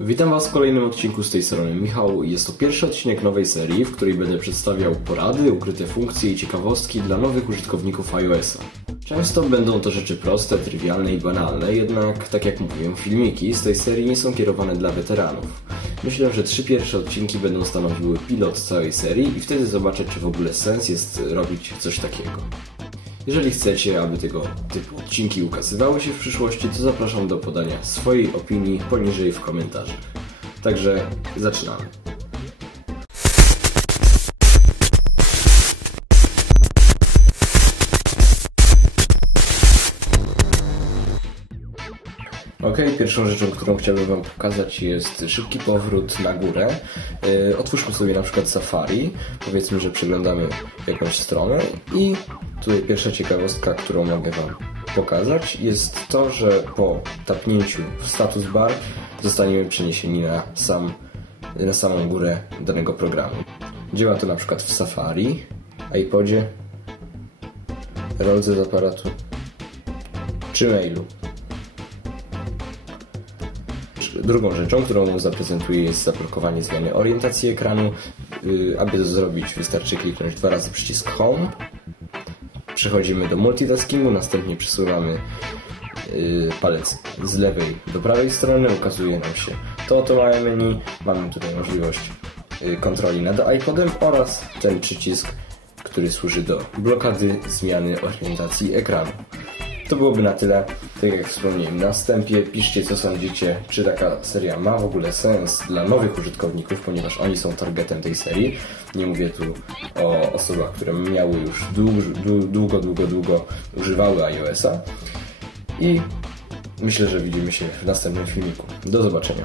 Witam Was w kolejnym odcinku z tej strony Michał. Jest to pierwszy odcinek nowej serii, w której będę przedstawiał porady, ukryte funkcje i ciekawostki dla nowych użytkowników iOS-a. Często będą to rzeczy proste, trywialne i banalne, jednak tak jak mówiłem, filmiki z tej serii nie są kierowane dla weteranów. Myślę, że trzy pierwsze odcinki będą stanowiły pilot całej serii i wtedy zobaczę, czy w ogóle sens jest robić coś takiego. Jeżeli chcecie, aby tego typu odcinki ukazywały się w przyszłości, to zapraszam do podania swojej opinii poniżej w komentarzach. Także zaczynamy. Ok, pierwszą rzeczą, którą chciałbym Wam pokazać jest szybki powrót na górę. Yy, otwórzmy sobie na przykład Safari, powiedzmy, że przeglądamy jakąś stronę i tutaj pierwsza ciekawostka, którą mogę Wam pokazać jest to, że po tapnięciu w status bar zostaniemy przeniesieni na, sam, na samą górę danego programu. Działa to na przykład w Safari, iPodzie, rolce z aparatu czy mailu. Drugą rzeczą, którą zaprezentuję jest zablokowanie zmiany orientacji ekranu. Yy, aby to zrobić wystarczy kliknąć dwa razy przycisk Home. Przechodzimy do multitaskingu, następnie przesuwamy yy, palec z lewej do prawej strony, ukazuje nam się to oto małe menu. Mamy tutaj możliwość yy, kontroli nad iPodem oraz ten przycisk, który służy do blokady zmiany orientacji ekranu. To byłoby na tyle. Tak jak wspomniałem na wstępie, piszcie co sądzicie, czy taka seria ma w ogóle sens dla nowych użytkowników, ponieważ oni są targetem tej serii. Nie mówię tu o osobach, które miały już długo, długo, długo, długo używały iOS-a. I myślę, że widzimy się w następnym filmiku. Do zobaczenia.